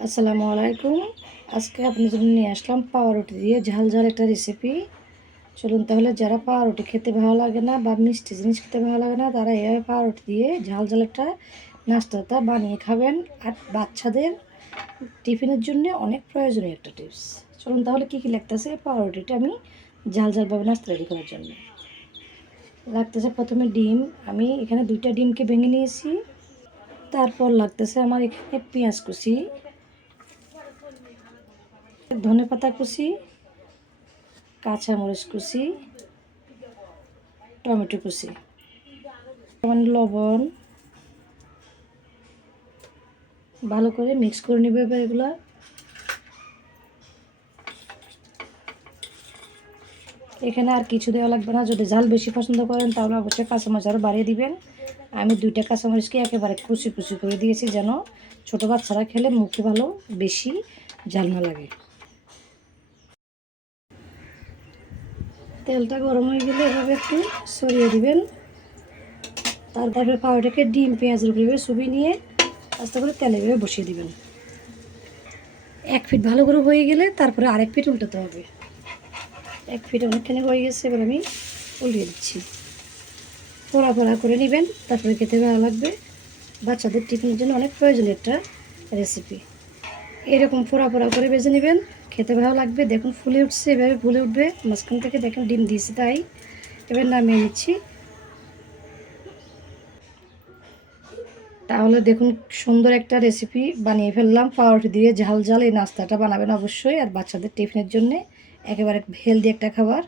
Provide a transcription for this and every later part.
আসসালামু আলাইকুম। আজকে আপনার জন্য নিয়ে আসলাম পাউরুটি দিয়ে ঝাল ঝাল একটা রেসিপি চলুন তাহলে যারা পাউরুটি খেতে ভালো লাগে না বা মিষ্টি জিনিস খেতে ভালো লাগে না, তারা এভাবে পাউরুটি দিয়ে ঝাল ঝাল একটা নাস্তাটা বানিয়ে খাবেন। আর বাচ্চাদের টিফিনের জন্য অনেক প্রয়োজনীয় একটা টিপস চলুন তাহলে কী কী লাগতেছে পাউরুটিটা আমি ঝাল ঝালভাবে নাস্তা রেডি করার জন্য। লাগতেছে প্রথমে ডিম। আমি এখানে দুইটা ডিমকে ভেঙে নিয়েছি। তারপর লাগতেছে আমার এখানে পেঁয়াজ কুচি। ধনে পাতা কুচি কাঁচামরিচ কুচি, টমেটো কুচি মানে লবণ। ভালো করে মিক্স করে নিবে এবার এগুলা। এখানে আর কিছু দেওয়া লাগবে না। যদি ঝাল বেশি পছন্দ করেন তাহলে অবশ্যই কাঁচামরিচ আরও বাড়িয়ে দিবেন। আমি দুইটা কাঁচামরিচকে একেবারে কুচি কুচি করে দিয়েছি যেন ছোটো বাচ্চারা খেলে মুখে ভালো বেশি ঝাল না লাগে। তেলটা গরম হয়ে গেলে এভাবে একটু সরিয়ে দিবেন। তারপরে পাউডারকে ডিম পেঁয়াজের উপরে চুবি নিয়ে আস্তে করে তেলে এভাবে বসিয়ে দিবেন। এক ফিট ভালো করে হয়ে গেলে তারপরে আরেক ফিট উল্টাতে হবে। এক ফিট অনেকখানি হয়ে গেছে, এবার আমি উল্টিয়ে দিচ্ছি। পোড়া পোড়া করে নেবেন, তারপরে খেতে ভালো লাগবে। বাচ্চাদের টিফিনের জন্য অনেক প্রয়োজনীয় একটা রেসিপি এরকম ফোড়া ফোড়া করে বেজে নেবেন। খেতে ভালো লাগবে। দেখুন ফুলে উঠছে, এভাবে ফুলে উঠবে। মাঝখান থেকে দেখুন ডিম দিয়েছি তাই। এবার নামিয়ে নিচ্ছি। তাহলে দেখুন সুন্দর একটা রেসিপি বানিয়ে ফেললাম। পাউরুটি দিয়ে ঝাল ঝাল এই নাস্তাটা বানাবেন অবশ্যই। আর বাচ্চাদের টিফিনের জন্য একেবারে হেলদি একটা খাবার।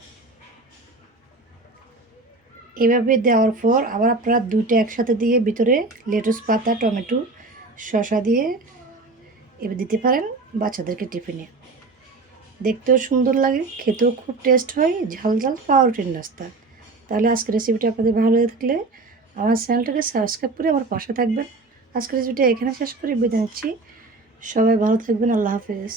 এভাবে দেওয়ার পর আবার আপনারা দুইটা একসাথে দিয়ে ভিতরে লেটুস পাতা, টমেটো, শসা দিয়ে এবার দিতে পারেন বাচ্চাদেরকে টিফিনে। দেখতেও সুন্দর লাগে, খেতেও খুব টেস্ট হয়, ঝাল ঝাল পাউরুটির নাস্তা। তাহলে আজকের রেসিপিটা আপনাদের ভালো লেগে থাকলে আমার চ্যানেলটাকে সাবস্ক্রাইব করে আমার পাশে থাকবেন। আজকের রেসিপিটা এখানে শেষ করে বেঁধে নিচ্ছি। সবাই ভালো থাকবেন, আল্লাহ হাফেজ।